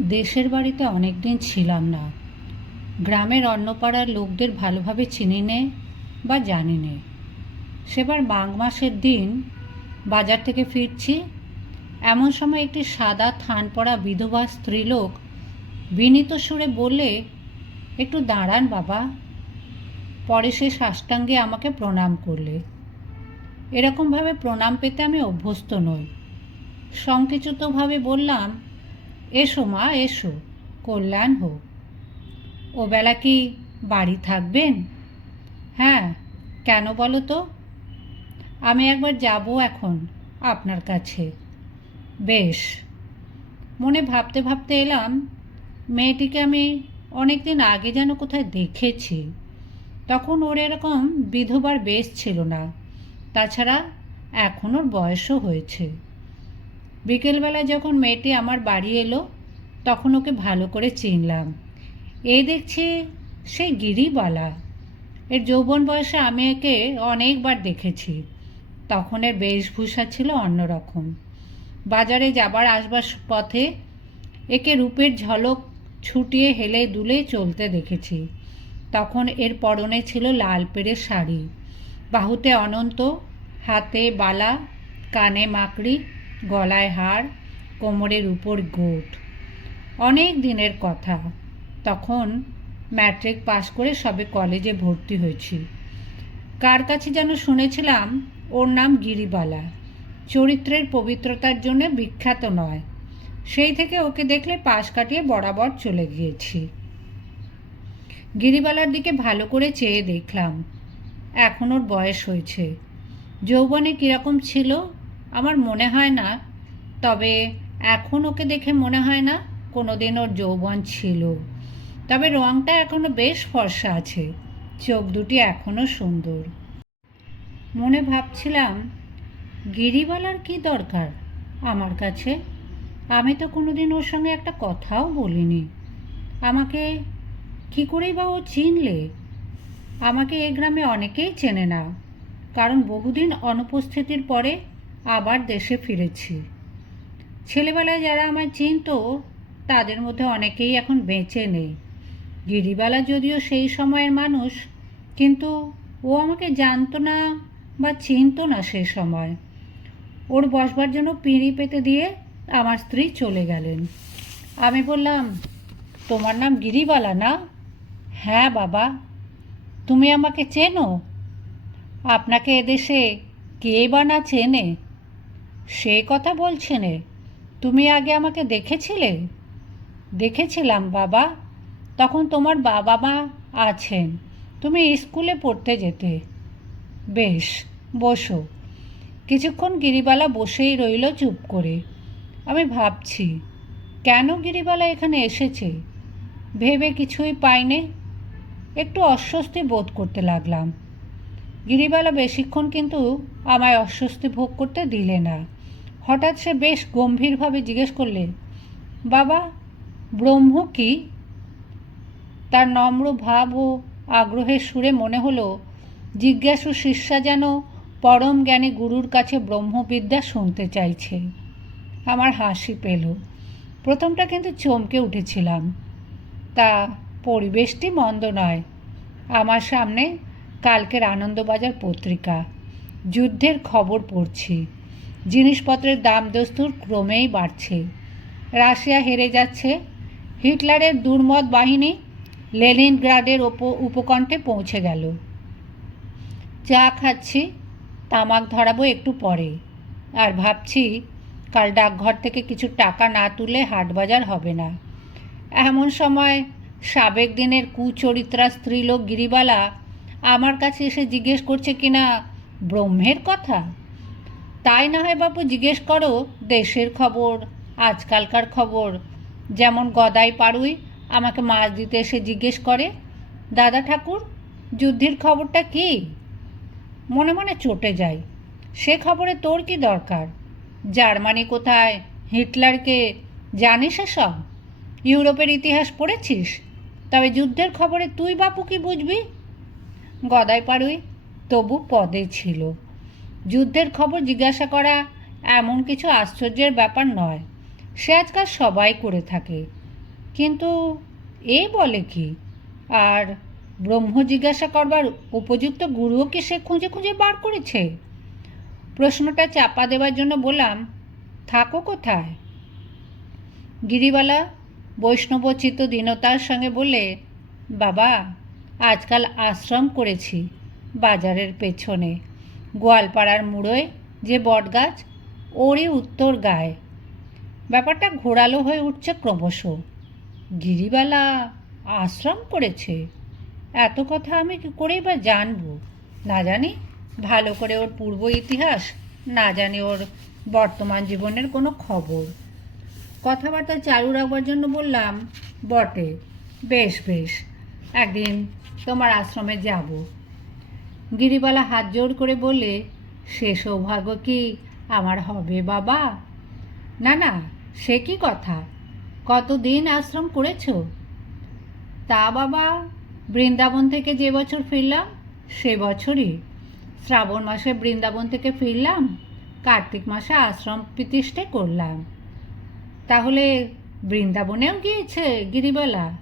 দেশের বাড়িতে অনেক দিন ছিলাম না। গ্রামের অন্য পাড়ার লোকদের ভালোভাবে চিনি নে বা জানি নে। সেবার মাঘ মাসের দিন বাজার থেকে ফিরছি। এমন সময় একটি সাদা থান পড়া বিধবা স্ত্রীলোক বিনীত সুরে বললে, একটু দাঁড়ান বাবা। পরে সে সাষ্টাঙ্গে আমাকে প্রণাম করলে। এরকমভাবে প্রণাম পেতে আমি অভ্যস্ত নই। সংকুচিতভাবে বললাম এসো মা, এসো, কল্যাণ হোক। ও বেলা কি বাড়ি থাকবেন? হ্যাঁ কেন বলো তো? আমি একবার যাব এখন আপনার কাছে। বেশ, মনে ভাবতে ভাবতে এলাম, মেয়েটিকে আমি অনেক দিন আগে যেন কোথায় দেখেছি। তখন ওর এরকম বিধবার বেশ ছিল না, তাছাড়া এখন ওর বয়সও হয়েছে। বিকেলবেলা যখন মেয়েটি আমার বাড়ি এলো, তখন ওকে ভালো করে চিনলাম। এই দেখছি সেই গিরিবালা। এর যৌবন বয়সে আমি একে অনেকবার দেখেছি। তখন এর বেশভূষা ছিল অন্যরকম। বাজারে যাবার আসবার পথে একে রূপের ঝলক ছুটিয়ে হেলে দুলে চলতে দেখেছি। তখন এর পরনে ছিল লাল পেড়ে শাড়ি। বাহুতে অনন্ত, হাতে বালা, কানে মাকড়ি গলায় হার, কোমরের উপর গোট। অনেক দিনের কথা। তখন ম্যাট্রিক পাশ করে সবে কলেজে ভর্তি হয়েছি। কার কাছে যেন শুনেছিলাম, ওর নাম গিরিবালা। চরিত্রের পবিত্রতার জন্য বিখ্যাত নয়। সেই থেকে ওকে দেখলে পাশ কাটিয়ে বরাবর চলে গিয়েছি। গিরিবালার দিকে ভালো করে চেয়ে দেখলাম। এখন ওর বয়স হয়েছে। যৌবনে কীরকম ছিল আমার মনে হয় না, তবে এখন ওকে দেখে মনে হয় না কোনো দিন ওর যৌবন ছিল। তবে রঙটা এখনও বেশ ফর্সা আছে, চোখ দুটি এখনও সুন্দর। মনে ভাবছিলাম, গিরিবালার কি দরকার আমার কাছে? আমি তো কোনো দিন ওর সঙ্গে একটা কথাও বলিনি। আমাকে কি করেই বা ও চিনলে? আমাকে এ গ্রামে অনেকেই চেনে না, কারণ বহুদিন অনুপস্থিতির পরে আবার দেশে ফিরেছি। ছেলেবেলায় যারা আমায় চিনত, তাদের মধ্যে অনেকেই এখন বেঁচে নেই। গিরিবালা যদিও সেই সময়ের মানুষ, কিন্তু ও আমাকে জানতো না বা চিনতো না সেই সময়। ওর বসবার জন্য পিঁড়ি পেতে দিয়ে আমার স্ত্রী চলে গেলেন। আমি বললাম, তোমার নাম গিরিবালা না? হ্যাঁ বাবা। তুমি আমাকে চেনো। আপনাকে এদেশে কে বা না চেনে? সে কথা বলছে নে। তুমি আগে আমাকে দেখেছিলে? দেখেছিলাম, বাবা। তখন তোমার বাবা মা আছেন। তুমি স্কুলে পড়তে যেতে। বেশ, বসো। কিছুক্ষণ গিরিবালা বসেই রইল চুপ করে। আমি ভাবছি, কেন গিরিবালা এখানে এসেছে? ভেবে কিছুই পাইনে। একটু অস্বস্তি বোধ করতে লাগলাম। গিরিবালা বেশিক্ষণ কিন্তু আমায় অস্বস্তি ভোগ করতে দিলে না। হঠাৎ সে বেশ গম্ভীরভাবে জিজ্ঞেস করলে, বাবা, ব্রহ্ম কি? তার নম্র ভাব ও আগ্রহের সুরে মনে হলো, জিজ্ঞাসু শিষ্যা যেন পরম জ্ঞানী গুরুর কাছে ব্রহ্মবিদ্যা শুনতে চাইছে। আমার হাসি পেল। প্রথমটা কিন্তু চমকে উঠেছিলাম। তা পরিবেশটি মন্দ নয়। আমার সামনে কালকের আনন্দবাজার পত্রিকা। যুদ্ধের খবর পড়ছি। জিনিসপত্রের দাম দস্তুর ক্রমেই বাড়ছে। রাশিয়া হেরে যাচ্ছে। হিটলারের দুর্মত বাহিনী লেনিনগ্রাডের ওপ, উপকণ্ঠে পৌঁছে গেল। চা খাচ্ছি, তামাক ধরাবো একটু পরে। আর ভাবছি, কাল ডাকঘর থেকে কিছু টাকা না তুলে হাটবাজার হবে না। এমন সময় সাবেক দিনের কুচরিত্রা স্ত্রীলোক গিরিবালা আমার কাছে এসে জিজ্ঞেস করছে কিনা, ব্রহ্মের কথা? তাই না হয় বাবু জিজ্ঞেস করো দেশের খবর, আজকালকার খবর। যেমন গদাই পাড়ুই আমাকে মাছ দিতে এসে জিজ্ঞেস করে, দাদা ঠাকুর, যুদ্ধের খবরটা কি? মনে মনে চটে যাই সে খবরে তোর কি দরকার? জার্মানি কোথায়? হিটলারকে জানিস সব ইউরোপের ইতিহাস পড়েছিস? তবে যুদ্ধের খবরে তুই বাপু কি বুঝবি? গদাই পাড়ুই তবু পদে ছিল। যুদ্ধের খবর জিজ্ঞাসা করা এমন কিছু আশ্চর্যের ব্যাপার নয়। সে আজকাল সবাই করে থাকে। কিন্তু এ বলে কি? আর ব্রহ্ম জিজ্ঞাসা করবার উপযুক্ত গুরুও কি সে খুঁজে খুঁজে বার করেছে? প্রশ্নটা চাপা দেওয়ার জন্য বললাম, থাকো কোথায়? গিরিবালা বৈষ্ণবচিত দীনতার সঙ্গে বলে বাবা, আজকাল আশ্রম করেছি, বাজারের পেছনে। গোয়ালপাড়ার মুড়োয় যে বটগাছ, ওরই উত্তর গায়ে। ব্যাপারটা ঘোরালো হয়ে উঠছে ক্রমশ। গিরিবালা আশ্রম করেছে? এত কথা আমি কি করেই বা জানব? না জানি, ভালো করে ওর পূর্ব ইতিহাস, না জানি ওর বর্তমান জীবনের কোনো খবর। কথাবার্তা চালু রাখবার জন্য বললাম, বটে, বেশ বেশ, একদিন তোমার আশ্রমে যাব। গিরিবালা হাত জোর করে বললে, সে সৌভাগ্য কি আমার হবে বাবা? না না, সে কি কথা? কতদিন আশ্রম করেছ? তা বাবা, বৃন্দাবন থেকে যে বছর ফিরলাম, সে বছরই। শ্রাবণ মাসে বৃন্দাবন থেকে ফিরলাম, কার্তিক মাসে আশ্রম প্রতিষ্ঠা করলাম। তাহলে বৃন্দাবনেও গিয়েছে গিরিবালা?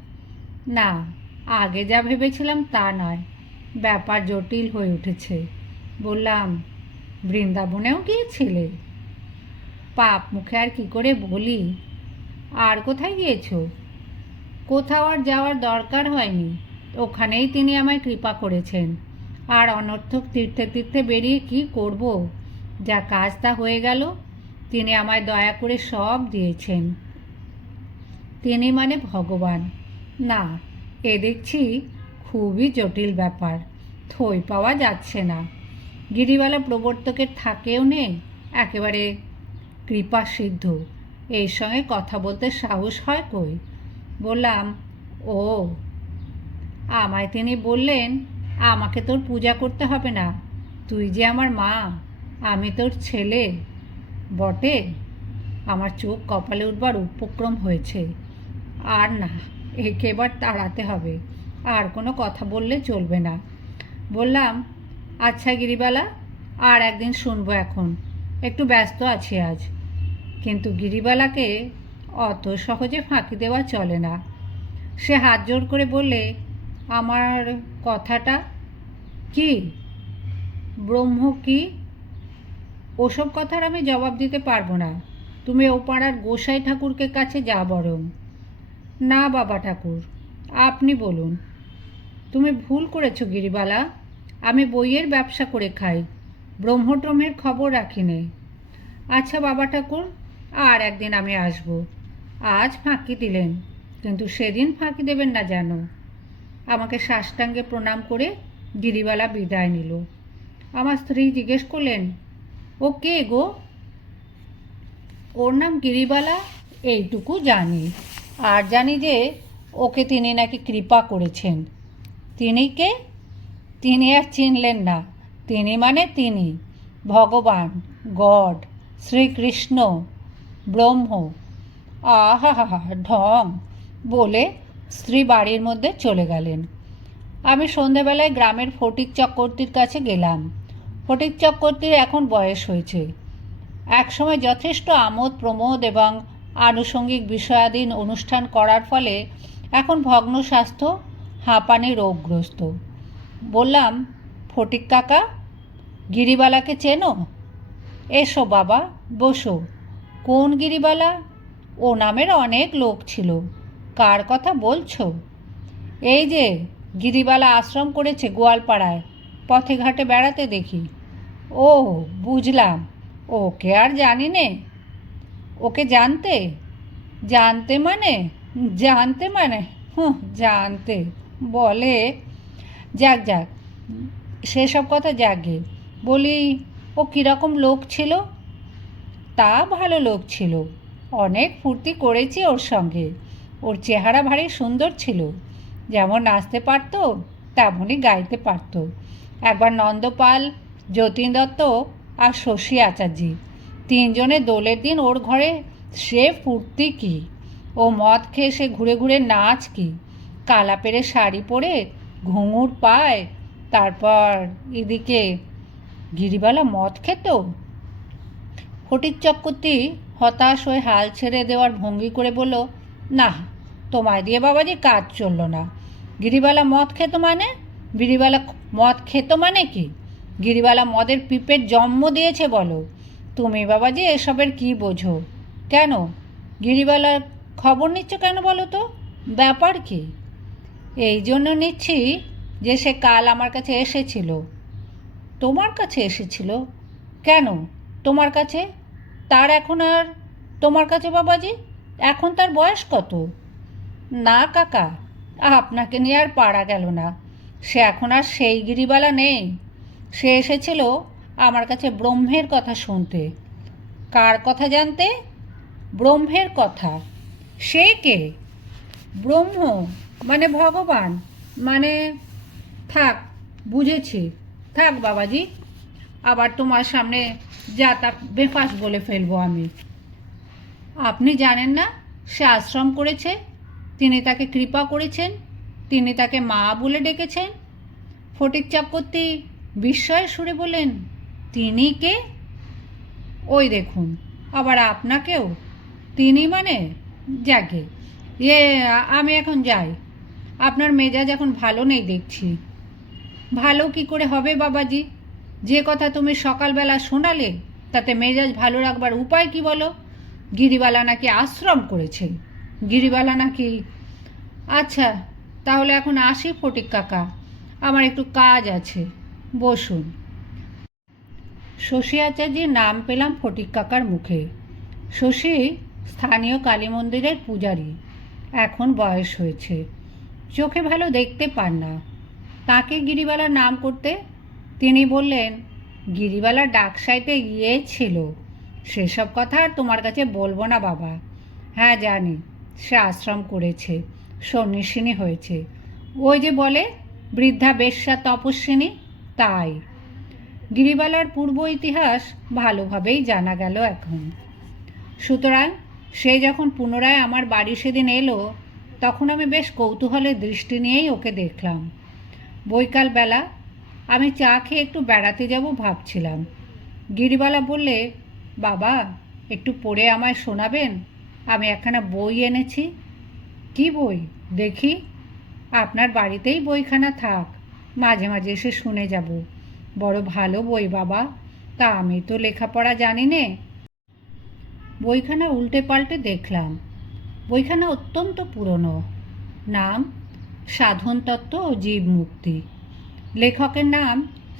না, আগে যা ভেবেছিলাম তা নয়। ব্যাপার জটিল হয়ে উঠেছে। বললাম, বৃন্দাবনেও গিয়েছিলে? পাপ মুখে আর কি করে বলি? আর কোথায় গিয়েছো? কোথাও আর যাওয়ার দরকার হয়নি। ওখানেই তিনি আমায় কৃপা করেছেন। আর অনর্থক তীর্থে তীর্থে বেরিয়ে কি করব? যা কাজ তা হয়ে গেল। তিনি আমায় দয়া করে সব দিয়েছেন। তিনি মানে ভগবান? না, এ দেখছি খুবই জটিল ব্যাপার। থই পাওয়া যাচ্ছে না। গিরিবালা প্রবর্তকের থাকেও নেই একেবারে কৃপা সিদ্ধ এর সঙ্গে কথা বলতে সাহস হয় কই? বললাম, ও, আমায় তিনি বললেন, আমাকে তোর পূজা করতে হবে না। তুই যে আমার মা, আমি তোর ছেলে। বটে, আমার চোখ কপালে উঠবার উপক্রম হয়েছে। আর না, একে এবার তাড়াতে হবে। আর কোনো কথা বললে চলবে না। বললাম আচ্ছা গিরিবালা, আর একদিন শুনব এখন। একটু ব্যস্ত আছি আজ। কিন্তু গিরিবালাকে অত সহজে ফাঁকি দেওয়া চলে না। সে হাত জোর করে বললে, আমার কথাটা কি? ব্রহ্ম কি? ওসব কথার আমি জবাব দিতে পারব না। তুমি ও পাড়ার গোসাই ঠাকুরকে কাছে যা বরং। না বাবা ঠাকুর, আপনি বলুন। তুমি ভুল করেছ গিরিবালা। আমি বইয়ের ব্যবসা করে খাই ব্রহ্মট্রমের খবর রাখি নে। আচ্ছা বাবা ঠাকুর, আর একদিন আমি আসব। আজ ফাঁকি দিলেন, কিন্তু সেদিন ফাঁকি দেবেন না যেন আমাকে সাষ্টাঙ্গে প্রণাম করে গিরিবালা বিদায় নিল। আমার স্ত্রী জিজ্ঞেস করলেন, ও কে গো? ওর নাম গিরিবালা, এইটুকু জানি। আর জানি যে ওকে তিনি নাকি কৃপা করেছেন। তিনি কে? তিনি আর চিনলেন না। তিনি মানে তিনি। ভগবান, গড, শ্রীকৃষ্ণ, ব্রহ্ম। আহা হা হা ঢং। বলে স্ত্রী বাড়ির মধ্যে চলে গেলেন। আমি সন্ধেবেলায় গ্রামের ফটিক চক্রবর্তীর কাছে গেলাম। ফটিক চক্রবর্তীর এখন বয়স হয়েছে। একসময় যথেষ্ট আমোদ, প্রমোদ এবং আনুষঙ্গিক বিষয়াধীন অনুষ্ঠান করার ফলে এখন ভগ্ন স্বাস্থ্য হাঁপানি রোগগ্রস্ত। বললাম, ফটিক কাকা, গিরিবালাকে চেনো? এসো বাবা, বসো। কোন গিরিবালা? ও নামের অনেক লোক ছিল। কার কথা বলছো? এই যে, গিরিবালা আশ্রম করেছে গোয়ালপাড়ায়, পথে ঘাটে বেড়াতে দেখি। ও, বুঝলাম। ওকে আর জানি নে। ওকে জানতে? জানতে মানে? জানতে মানে? হুঁ, জানতে। বলে, যাক যাক সেসব কথা যাকে বলি, ও কীরকম লোক ছিল? তা ভালো লোক ছিল। অনেক ফুর্তি করেছি ওর সঙ্গে। ওর চেহারা ভারী সুন্দর ছিল। যেমন নাচতে পারত, তেমনই গাইতে পারত। একবার নন্দপাল, যতীন দত্ত আর শশী আচার্যি, তিনজনে দোলের দিন ওর ঘরে, সে ফুর্তি কি? ও মদ খেয়ে সে ঘুরে ঘুরে নাচ কি? কালা পেরে শাড়ি পরে ঘুঙুর পায়, তারপর এদিকে গিরিবালা মদ খেত। ফটিক চক্রবর্তী হতাশ হয়ে হাল ছেড়ে দেওয়ার ভঙ্গি করে বলল, না, তোমায় দিয়ে বাবাজি কাজ চলল না। গিরিবালা মদ খেত মানে? গিরিবালা মদ খেত মানে কি? গিরিবালা মদের পিপের জন্ম দিয়েছে বলো। তুমি বাবাজি এসবের কি বোঝো? কেন? গিরিবালার খবর নিচ্ছ কেন বলো তো? ব্যাপার কি? এই জন্য নিচ্ছি যে সে কাল আমার কাছে এসেছিল। তোমার কাছে এসেছিল? কেন? তোমার কাছে? তার এখন আর তোমার কাছে বাবাজি? এখন তার বয়স কত? না, কাকা, আপনাকে নিয়ে আর পারা গেল না। সে এখন আর সেই গিরিবালা নেই। সে এসেছিল আমার কাছে ব্রহ্মের কথা শুনতে। কার কথা জানতে? ব্রহ্মের কথা। সে কে? ব্রহ্ম। মানে ভগবান মানে থাক, বুঝেছি। থাক বাবাজি, আবার তোমার সামনে যা তা বেফাস বলে ফেলব আমি। আপনি জানেন না, সে আশ্রম করেছে, তিনি তাকে কৃপা করেছেন, তিনি তাকে মা বলে ডেকেছেন। ফটিক চক্রবর্তী বিস্ময়ের সুরে বলেন তিনি কে? ওই দেখুন, আবার আপনাকেও। তিনি মানে যাকে ইয়ে আমি এখন যাই। আপনার মেজাজ এখন ভালো নেই দেখছি। ভালো কি করে হবে বাবাজি? যে কথা তুমি সকালবেলা শোনালে, তাতে মেজাজ ভালো রাখবার উপায় কি বলো? গিরিবালা নাকি আশ্রম করেছে। গিরিবালা নাকি আচ্ছা তাহলে এখন আসি ফটিক কাকা। আমার একটু কাজ আছে। বসুন। শশী আচার্যের নাম পেলাম ফটিক কাকার মুখে। শশী স্থানীয় কালী মন্দিরের পূজারী। এখন বয়স হয়েছে। চোখে ভালো দেখতে পান না। তাকে গিরিবালার নাম করতে তিনি বললেন গিরিবালার ডাক সাইতে গিয়েছিল। সেসব কথা আর তোমার কাছে বলব না বাবা। হ্যাঁ জানি, সে আশ্রম করেছে, সন্ন্যাসিনী হয়েছে। ওই যে বলে, বৃদ্ধা বেশ্যা তপস্বিনী, তাই। গিরিবালার পূর্ব ইতিহাস ভালোভাবেই জানা গেল এখন। সুতরাং সে যখন পুনরায় আমার বাড়ি সেদিন এলো তখন আমি বেশ কৌতূহলের দৃষ্টি নিয়েই ওকে দেখলাম। বৈকাল বেলা আমি চা খেয়ে একটু বেড়াতে যাব ভাবছিলাম। গিরিবালা বললে, বাবা, একটু পড়ে আমায় শোনাবেন? আমি একখানা বই এনেছি। কি বই? দেখি। আপনার বাড়িতেই বইখানা থাক, মাঝে মাঝে এসে শুনে যাব। বড় ভালো বই, বাবা। তা আমি তো লেখাপড়া জানি নে। বইখানা উল্টে পাল্টে দেখলাম। বইখানা অত্যন্ত পুরনো। নাম সাধন তত্ত্ব ও জীব মুক্তি লেখকের নাম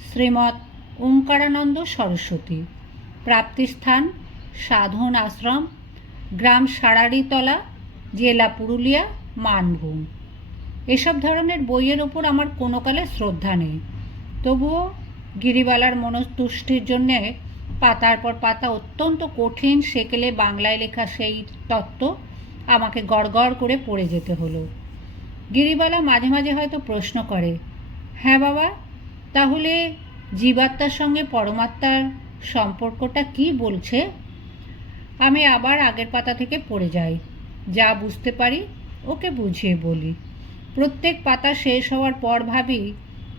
শ্রীমৎ ওঙ্কারানন্দ সরস্বতী। প্রাপ্তিস্থান সাধন আশ্রম গ্রাম সারারিতলা জেলা পুরুলিয়া, মানভূম। এসব ধরনের বইয়ের ওপর আমার কোনো কালে শ্রদ্ধা নেই। তবুও গিরিবালার মনতুষ্টির জন্যে পাতার পর পাতা অত্যন্ত কঠিন, সেকেলে বাংলায় লেখা সেই তত্ত্ব আমাকে গড়গড় করে পড়ে যেতে হলো। গিরিবালা মাঝে মাঝে হয়তো প্রশ্ন করে হ্যাঁ বাবা, তাহলে জীবাত্মার সঙ্গে পরমাত্মার সম্পর্কটা কি বলছে? আমি আবার আগের পাতা থেকে পড়ে যাই, যা বুঝতে পারি, ওকে বুঝিয়ে বলি। প্রত্যেক পাতা শেষ হওয়ার পর ভাবি,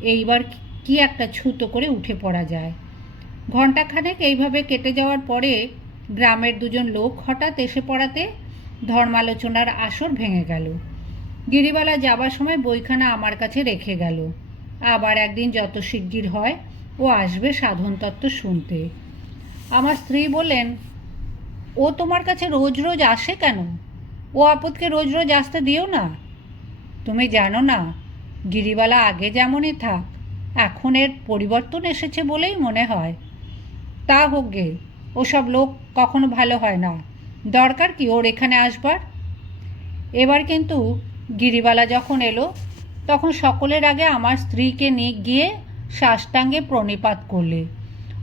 এইবার কি একটা ছুতো করে উঠে পড়া যায়? ঘণ্টাখানেক এইভাবে কেটে যাওয়ার পরে গ্রামের দুজন লোক হঠাৎ এসে পড়াতে ধর্মালোচনার আসর ভেঙে গেল। গিরিবালা যাবার সময় বইখানা আমার কাছে রেখে গেল। আবার একদিন যত শিগগির হয়, ও আসবে সাধন তত্ত্ব শুনতে। আমার স্ত্রী বললেন, ও তোমার কাছে রোজ রোজ আসে কেন? ও আপদকে রোজ রোজ আসতে দিও না? তুমি জানো না, গিরিবালা আগে যেমনই থাক, এখন এর পরিবর্তন এসেছে বলেই মনে হয়। তা হোক গে, ওসব লোক কখনো ভালো হয় না। দরকার কি ওর এখানে আসবার? এবার কিন্তু গিরিবালা যখন এলো, তখন সকলের আগে আমার স্ত্রীকে নিয়ে গিয়ে সাষ্টাঙ্গে প্রণিপাত করলে।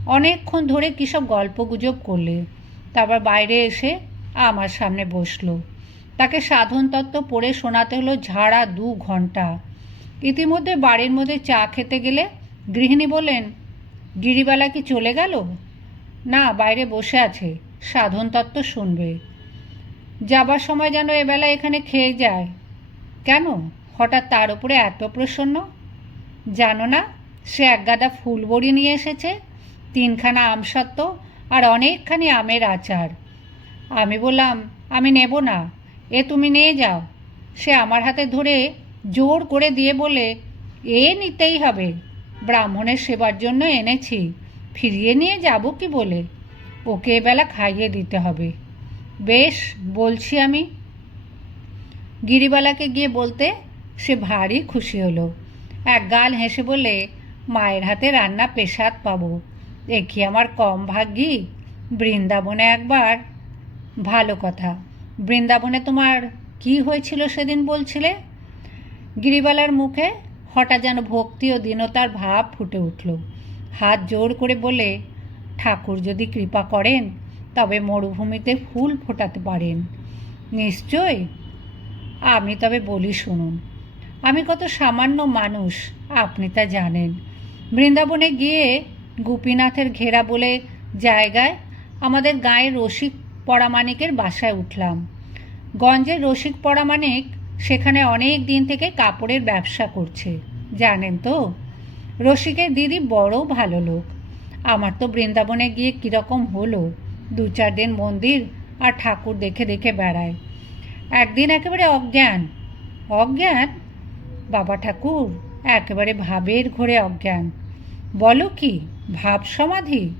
অনেকক্ষণ ধরে কী সব গল্পগুজব করলে। তারপর বাইরে এসে আমার সামনে বসল। তাকে সাধন তত্ত্ব পড়ে শোনাতে হলো ঝাড়া দু ঘণ্টা। ইতিমধ্যে বাড়ির মধ্যে চা খেতে গেলে গৃহিণী বললেন, গিরিবালা কি চলে গেল? না, বাইরে বসে আছে। সাধন তত্ত্ব শুনবে। যাবার সময় যেন এবেলা এখানে খেয়ে যায়। কেন? হঠাৎ তার উপরে এত প্রসন্ন? জানো না, সে এক গাদা ফুলবড়ি নিয়ে এসেছে, তিনখানা আমসত্ত্ব আর অনেকখানি আমের আচার। আমি বললাম, আমি নেব না, এ তুমি নিয়ে যাও। সে আমার হাতে ধরে জোর করে দিয়ে বলে, এ নিতেই হবে। ব্রাহ্মণের সেবার জন্য এনেছি, ফিরিয়ে নিয়ে যাব কি বলে? ওকে এবেলা খাইয়ে দিতে হবে। বেশ, বলছি আমি। গিরিবালাকে গিয়ে বলতে সে ভারী খুশি হলো। এক গাল হেসে বলে মায়ের হাতে রান্না পেশাদ পাবো। এ কি আমার কম ভাগ্যি? বৃন্দাবনে একবার। ভালো কথা। বৃন্দাবনে তোমার কি হয়েছিল সেদিন বলছিলে? গিরিবালার মুখে হঠাৎ যেন ভক্তি ও দীনতার ভাব ফুটে উঠল। হাত জোর করে বলে ঠাকুর যদি কৃপা করেন, তবে মরুভূমিতে ফুল ফোটাতে পারেন। নিশ্চয়? আমি তবে বলি শুনুন, আমি কত সামান্য মানুষ, আপনি তা জানেন। বৃন্দাবনে গিয়ে গোপীনাথের ঘেরা বলে জায়গায় আমাদের গায়ের রসিক পরামানিকের বাসায় উঠলাম। গঞ্জের রসিক পরামানিক সেখানে অনেক দিন থেকে কাপড়ের ব্যবসা করছে, জানেন তো? রসিকের দিদি বড় ভালো লোক। আমার তো বৃন্দাবনে গিয়ে কীরকম হলো? দু চার দিন মন্দির আর ঠাকুর দেখে দেখে বেড়ায়। একদিন একেবারে অজ্ঞান। অজ্ঞান? বাবা ঠাকুর, একেবারে ভাবের ঘোরে অজ্ঞান। বলো কি? ভাব সমাধি?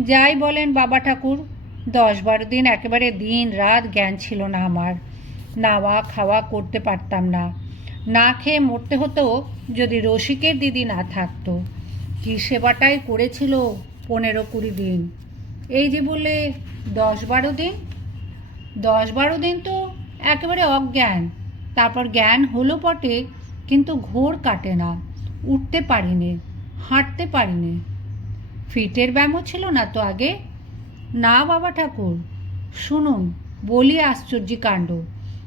যাই বলেন বাবা ঠাকুর, দশ বারো দিন একেবারে দিন রাত জ্ঞান ছিল না আমার। নাওয়া খাওয়া করতে পারতাম না। না খেয়ে মরতে হতো যদি রসিকের দিদি না থাকতো। কী সেবাটাই করেছিল পনেরো কুড়ি দিন? এই যে বলে দশ বারো দিন? দশ বারো দিন তো একেবারে অজ্ঞান। তারপর জ্ঞান হলো বটে, কিন্তু ঘোর কাটে না। উঠতে পারিনি, হাঁটতে পারিনি। ফিটের ব্যায়ামও ছিল না তো আগে? না বাবা ঠাকুর। শুনুন, বলি আশ্চর্য কাণ্ড।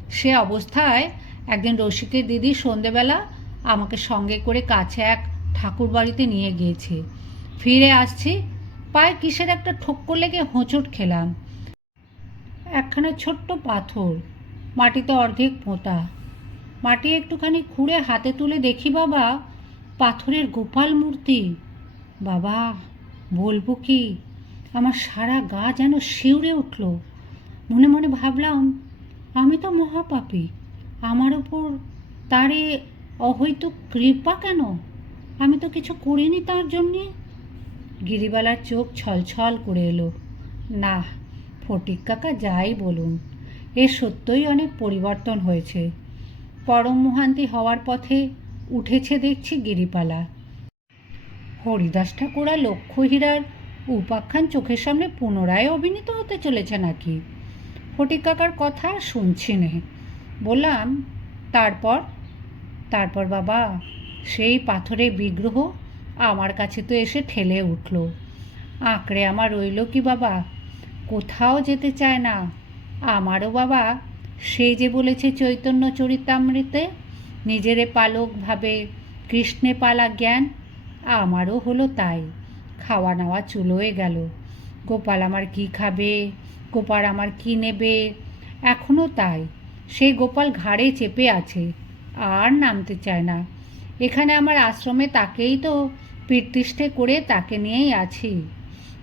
সে অবস্থায় একদিন রসিকের দিদি সন্ধেবেলা আমাকে সঙ্গে করে কাছে এক ঠাকুর বাড়িতে নিয়ে গিয়েছে। ফিরে আসছি, পায়ে কিসের একটা ঠক্কর লেগে হোঁচট খেলাম। একখানা ছোট্ট পাথর, মাটিতে অর্ধেক পোঁতা। মাটি একটুখানি খুঁড়ে হাতে তুলে দেখি বাবা, পাথরের গোপাল মূর্তি। বাবা, বলব কি, আমার সারা গা যেন শিউরে উঠল। মনে মনে ভাবলাম, আমি তো মহাপাপী, আমার ওপর তারে অহৈত কৃপা কেন? আমি তো কিছু করিনি তার জন্যে। গিরিবালার চোখ ছলছল করে এলো। না, ফটিক কাকা যাই বলুন, এ সত্যই অনেক পরিবর্তন হয়েছে। পরম মহান্তি হওয়ার পথে উঠেছে দেখছি গিরিপালা হরিদাস ঠাকুরা লক্ষ্য হীরার উপাখ্যান চোখের সামনে পুনরায় অভিনীত হতে চলেছে নাকি? ফটিক কাকার কথা শুনছি নে। বললাম, তারপর? তারপর বাবা সেই পাথরের বিগ্রহ আমার কাছে তো এসে ঠেলে উঠল। আঁকড়ে আমার রইল কি বাবা? কোথাও যেতে চায় না। আমারও বাবা, সে যে বলেছে চৈতন্য চরিতামৃতে, নিজেরে পালক ভাবে কৃষ্ণে পালা জ্ঞান, আমারও হলো তাই। খাওয়া নাওয়া চুলোয় গেল। গোপাল আমার কি খাবে? গোপাল আমার কি নেবে? এখনও তাই। সেই গোপাল ঘাড়ে চেপে আছে। আর নামতে চায় না। এখানে আমার আশ্রমে তাকেই তো পিতৃষ্ঠে করে তাকে নিয়েই আছি।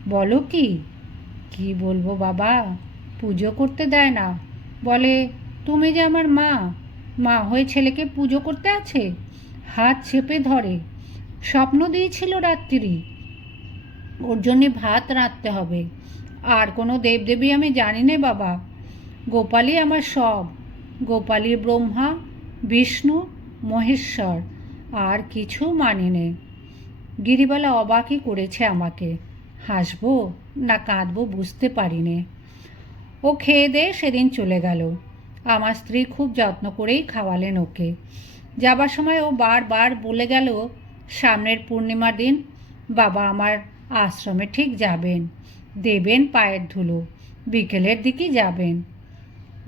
বলো কি? কি বলব বাবা? পুজো করতে দেয় না। বলে, তুমি যে আমার মা মা হয়ে ছেলেকে পুজো করতে আছে? হাত চেপে ধরে। স্বপ্ন দিয়েছিল রাত্রি। ওর জন্যে ভাত রাঁধতে হবে। আর কোনো দেবদেবী আমি জানি নে বাবা। গোপালই আমার সব। গোপালী ব্রহ্মা, বিষ্ণু, মহেশ্বর। আর কিছু মানে নেই। গিরিবালা অবাকই করেছে আমাকে। হাসবো না কাঁদবো বুঝতে পারিনে। ও খেয়ে দিয়ে সেদিন চলে গেল। আমার স্ত্রী খুব যত্ন করেই খাওয়ালেন ওকে। যাবার সময় ও বারবার বলে গেল, সামনের পূর্ণিমার দিন বাবা আমার আশ্রমে ঠিক যাবেন। দেবেন পায়ের ধুলো। বিকেলের দিকেই যাবেন।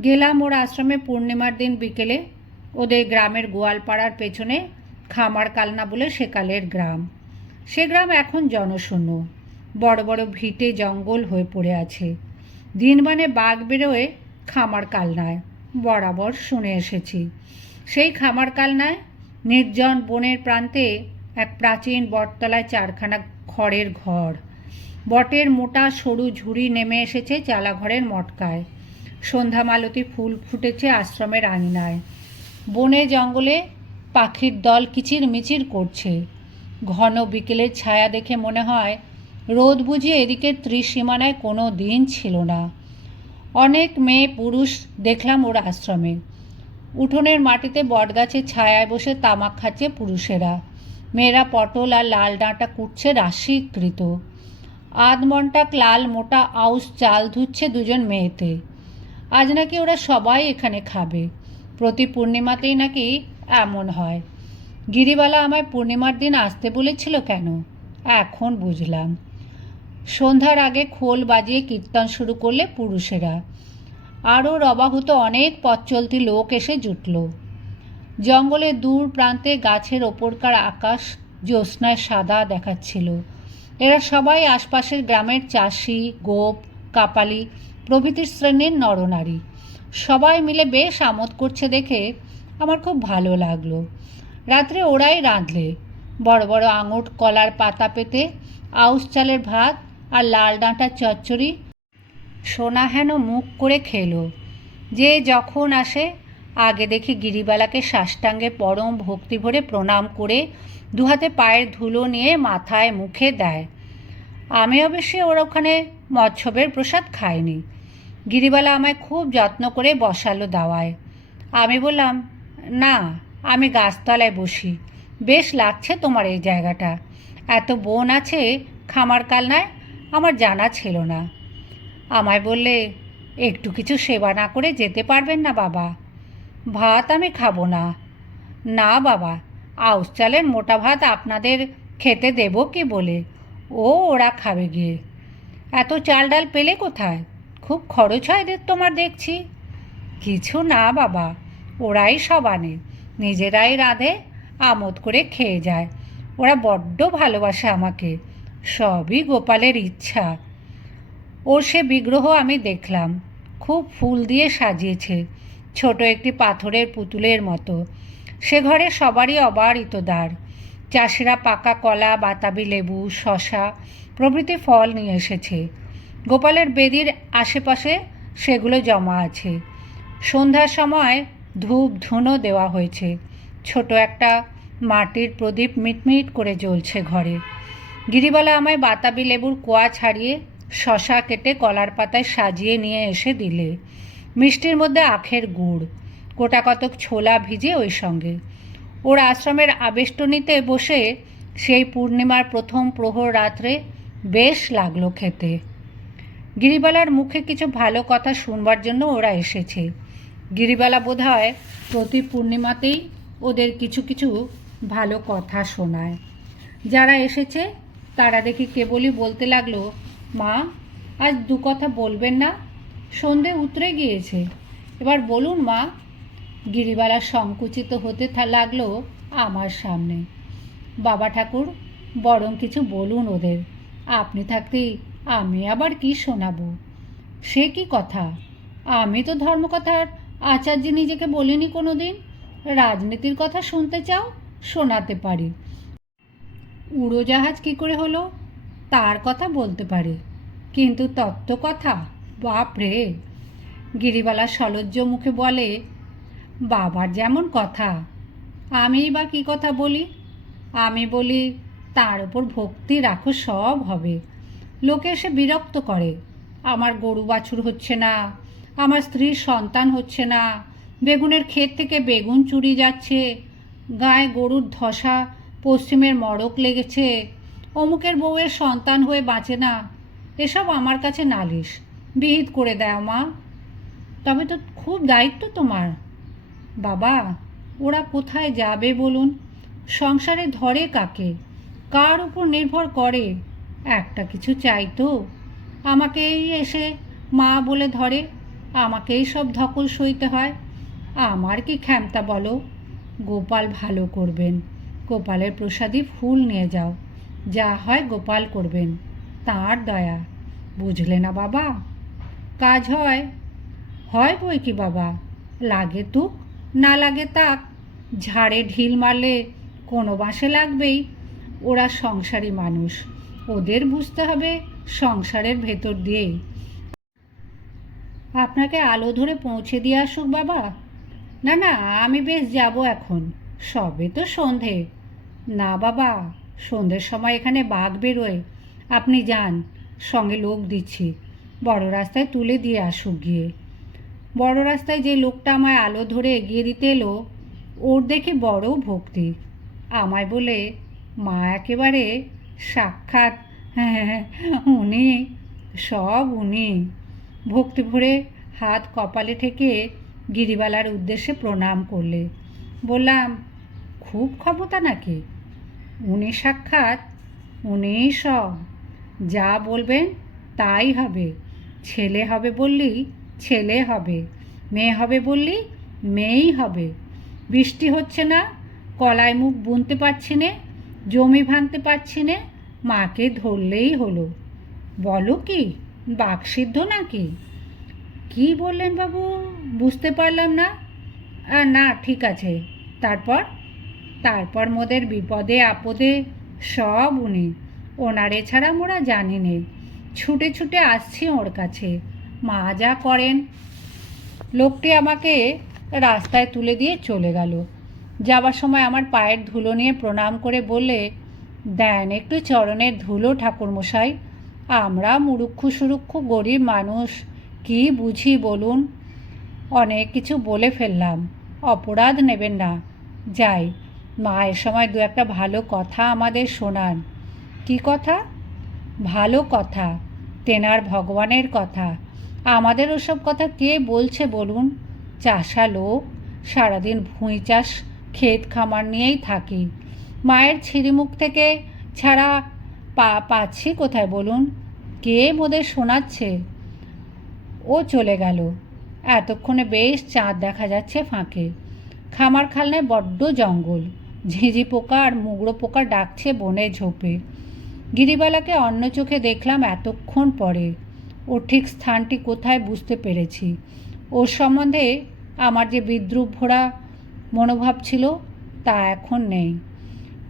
গেলাম ওর আশ্রমে পূর্ণিমার দিন বিকেলে। ওদের গ্রামের গোয়ালপাড়ার পেছনে খামার কালনা বলে সেকালের গ্রাম। সে গ্রাম এখন জনশূন্য। বড় বড় ভিটে জঙ্গল হয়ে পড়ে আছে। দিনবানে বাঘ বেরোয় খামার কালনায়। বরাবর শুনে এসেছি। সেই খামার কালনায় নির্জন বনের প্রান্তে এক প্রাচীন বটতলায় চারখানা খড়ের ঘর। বটের মোটা সরু ঝুড়ি নেমে এসেছে চালাঘরের মটকায়। সন্ধ্যা মালতী ফুল ফুটেছে আশ্রমের আঙিনায়। বনে জঙ্গলে পাখির দল কিচির মিচির করছে। ঘন বিকেলের ছায়া দেখে মনে হয়, রোদ বুঝিয়ে এদিকে ত্রিসীমানায় কোনো দিন ছিল না। অনেক মেয়ে পুরুষ দেখলাম ওর আশ্রমে। উঠোনের মাটিতে বটগাছের ছায়ায় বসে তামাক খাচ্ছে পুরুষেরা। মেয়েরা পটল আর লাল ডাঁটা কুটছে রাশিকৃত। আধমনটাক লাল মোটা আউস চাল ধুচ্ছে দুজন মেয়েতে। আজ নাকি ওরা সবাই এখানে খাবে। প্রতি পূর্ণিমাতেই নাকি এমন হয়। গিরিবালা আমায় পূর্ণিমার দিন আসতে বলেছিল কেন? এখন বুঝলাম। সন্ধ্যার আগে খোল বাজিয়ে কীর্তন শুরু করলে পুরুষেরা। আরও রবাহুত অনেক পথ চলতি লোক এসে জুটল। জঙ্গলের দূর প্রান্তে গাছের ওপরকার আকাশ জ্যোৎস্নায় সাদা দেখাচ্ছিল। এরা সবাই আশপাশের গ্রামের চাষি, গোপ, কাপালি প্রভৃতির শ্রেণির নরনারী। সবাই মিলে বেশ আমোদ করছে দেখে আমার খুব ভালো লাগল। রাত্রে ওরাই রাঁধলে। বড় বড় আঙুর, কলার পাতা পেতে, আউশ চালের ভাত আর লাল ডাঁটার চচ্চড়ি সোনা হেন মুখ করে খেলো। যে যখন আসে, আগে দেখি গিরিবালাকে সাষ্টাঙ্গে পরম ভক্তি ভরে প্রণাম করে দুহাতে পায়ের ধুলো নিয়ে মাথায় মুখে দেয়। আমি অবশ্যই ওর ওখানে মৎসবের প্রসাদ খাইনি। গিরিবালা আমায় খুব যত্ন করে বসালো দাওয়ায়। আমি বললাম না, আমি গাছতলায় বসি। বেশ লাগছে তোমার এই জায়গাটা। এত বোন আছে, খামার কালনায় আমার জানা ছিল না। আমায় বললে, একটু কিছু সেবা না করে যেতে পারবেন না বাবা। ভাত আমি খাব না। না বাবা আউস চালের মোটা ভাত আপনাদের খেতে দেবো কি বলে? ও, ওরা খাবে গিয়ে। এত চাল ডাল পেলে কোথায়? খুব খরচ হয় তোমার দেখছি। কিছু না বাবা ওরাই সব আনে। নিজেরাই রাঁধে, আমোদ করে খেয়ে যায়। ওরা বড্ড ভালোবাসে আমাকে। সবই গোপালের ইচ্ছা। ওর সে বিগ্রহ আমি দেখলাম। খুব ফুল দিয়ে সাজিয়েছে। ছোট একটি পাথরের পুতুলের মতো। সে ঘরে সবারই অবারিত দ্বার চাষিরা পাকা কলা, বাতাবি লেবু, শশা প্রভৃতি ফল নিয়ে এসেছে। গোপালের বেদির আশেপাশে সেগুলো জমা আছে। সন্ধ্যার সময় ধূপ ধুনো দেওয়া হয়েছে। ছোট একটা মাটির প্রদীপ মিটমিট করে জ্বলছে ঘরে। গিরিবালা আমায় বাতাবি লেবুর কোয়া ছাড়িয়ে শশা কেটে কলার পাতায় সাজিয়ে নিয়ে এসে দিলে। মিষ্টির মধ্যে আখের গুড়, গোটা কতক ছোলা ভিজে ওই সঙ্গে। ওর আশ্রমের আবেষ্টনীতে বসে সেই পূর্ণিমার প্রথম প্রহর রাত্রে বেশ লাগল খেতে। গিরিবালার মুখে কিছু ভালো কথা শুনবার জন্য ওরা এসেছে। গিরিবালা বোধ হয় প্রতি পূর্ণিমাতেই ওদের কিছু কিছু ভালো কথা শোনায়। যারা এসেছে, তারা দেখি কেবলই বলতে লাগল, মা, আজ দু কথা বলবেন না? সন্ধে উতরে গিয়েছে। এবার বলুন মা। গিরিবালা সংকুচিত হতে লাগল আমার সামনে। বাবা ঠাকুর, বরং কিছু বলুন ওদের। আপনি থাকতেই আমি আবার কি শোনাবো? সে কি কথা? আমি তো ধর্মকথার আচার্য নিজেকে বলিনি কোনো দিন রাজনীতির কথা শুনতে চাও, শোনাতে পারি। উড়োজাহাজ কী করে হলো? তার কথা বলতে পারি। কিন্তু তত্ত্ব কথা বাপরে গিরিবালা সলজ্জ মুখে বলে, বাবার যেমন কথা, আমিই বা কী কথা বলি? আমি বলি, তার ওপর ভক্তি রাখো, সব হবে। লোকে এসে বিরক্ত করে। আমার গরু বাছুর হচ্ছে না। আমার স্ত্রীর সন্তান হচ্ছে না। বেগুনের ক্ষেত থেকে বেগুন চুরি যাচ্ছে। গায়ে গরুর ধসা পশ্চিমের মড়ক লেগেছে। অমুকের বউয়ের সন্তান হয়ে বাঁচে না। এসব আমার কাছে নালিশ। বিহিত করে দেয় মা। তবে তো খুব দায়িত্ব তোমার। বাবা, ওরা কোথায় যাবে বলুন? সংসারে ধরে কাকে? কার উপর নির্ভর করে? একটা কিছু চাই তো। আমাকেই এসে মা বলে ধরে। আমাকেই সব ধকল সইতে হয়। আমার কি ক্ষমতা বলো? গোপাল ভালো করবেন। গোপালের প্রসাদী ফুল নিয়ে যাও। যা হয় গোপাল করবেন। তার দয়া। বুঝলে না বাবা? কাজ হয়। হয় বই কি বাবা? লাগে তুক, না লাগে তাক। ঝাড়ে ঢিল মারলে কোনো বাসে লাগবেই। ওরা সংসারী মানুষ। ওদের বুঝতে হবে সংসারের ভেতর দিয়েই। আপনাকে আলো ধরে পৌঁছে দিয়ে আসুক, বাবা। না না, আমি বেশ যাব এখন। সবে তো সন্ধে। না, বাবা, সন্ধ্যের সময় এখানে বাঘ বেরোয়। আপনি যান, সঙ্গে লোক দিচ্ছি। বড় রাস্তায় তুলে দিয়ে আসুক গিয়ে। বড় রাস্তায় যে লোকটা আমায় আলো ধরে এগিয়ে দিতে এলো, ওর দেখে বড় ভক্তি। আমায় বলে, মা, একেবারে সাক্ষাৎ। হ্যাঁ উনি, সব উনি। ভক্তি ভরে হাত কপালে ঠেকে গিরিবালার উদ্দেশ্যে প্রণাম করলে। বললাম, খুব ক্ষমতা নাকি? উনি সাক্ষাৎ উনি সব। যা বলবেন তাই হবে। ছেলে হবে বললি ছেলে হবে। মেয়ে হবে বললি মেয়েই হবে। বৃষ্টি হচ্ছে না কলায় মুখ বুনতে পারছি নে, জমি ভাঙতে পারছি নে, মাকে ধরলেই হলো। বলো কি? বাকসিদ্ধ নাকি? কি বললেন বাবু? বুঝতে পারলাম না। না, ঠিক আছে। তারপর? তারপর মোদের বিপদে, আপদে সব উনি। ওনার এছাড়া মোরা জানি নে। ছুটে ছুটে আসছি ওর কাছে। মা যা করেন। লোকটি আমাকে রাস্তায় তুলে দিয়ে চলে গেল। যাবার সময় আমার পায়ের ধুলো নিয়ে প্রণাম করে বললে, দেন একটু চরণের ধুলো, ঠাকুরমশাই। আমরা মুরুক্ষু সুরুক্ষু গরিব মানুষ, কি বুঝি বলুন? অনেক কিছু বলে ফেললাম, অপরাধ নেবেন না। যাই, মা সময় দু একটা ভালো কথা আমাদের শোনান। কি কথা? ভালো কথা, তেনার ভগবানের কথা। আমাদের ওসব কথা কে বলছে বলুন? চাষা লোক, সারাদিন ভুঁই চাষ, ক্ষেত খামার নিয়েই থাকি। মায়ের ছিরিমুখ থেকে ছাড়া পা পাচ্ছি কোথায় বলুন? কে মোদের শোনাচ্ছে? ও চলে গেল। এতক্ষণে বেশ চাঁদ দেখা যাচ্ছে ফাঁকে। খামার খালনায় বড্ড জঙ্গল। ঝিঁঝি পোকা আর মুগড়ো পোকা ডাকছে বনে ঝোপে। গিরিবালাকে অন্য চোখে দেখলাম এতক্ষণ পরে। ওর ঠিক স্থানটি কোথায় বুঝতে পেরেছি। ওর সম্বন্ধে আমার যে বিদ্রুপ ভরা মনোভাব ছিল, তা এখন নেই।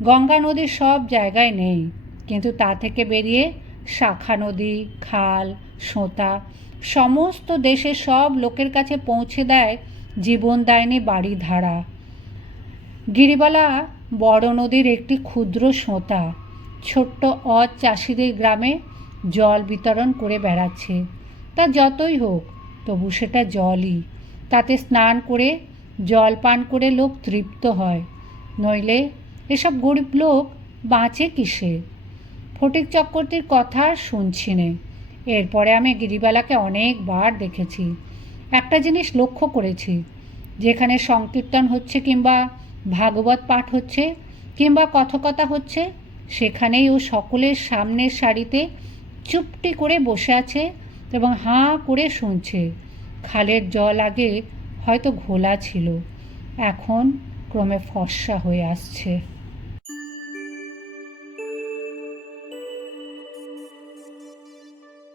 গঙ্গা নদীর সব জায়গায় নেই, কিন্তু তা থেকে বেরিয়ে শাখা নদী, খাল, সোঁতা, সমস্ত দেশে সব লোকের কাছে পৌঁছে দেয় জীবনদায়িনী বাড়ি ধারা গিরিবালা বড় নদীর একটি ক্ষুদ্র সোঁতা। ছোট্ট অজ চাষিদের গ্রামে জল বিতরণ করে বেড়াচ্ছে। তা যতই হোক, তবু সেটা জলই। তাতে স্নান করে, জল পান করে লোক তৃপ্ত হয়। নইলে এসব গরিব লোক বাঁচে কিসে? ফটিক চক্রবর্তীর কথা শুনছি নে। এরপরে আমি গিরিবালাকে অনেকবার দেখেছি। একটা জিনিস লক্ষ্য করেছি, যেখানে সংকীর্তন হচ্ছে কিংবা ভাগবত পাঠ হচ্ছে কিংবা কথকতা হচ্ছে, সেখানেই ও সকলের সামনের সারিতে চুপটি করে বসে আছে এবং হাঁ করে শুনছে। খালের জল আগে হয়তো ঘোলা ছিল, এখন ক্রমে ফর্সা হয়ে আসছে।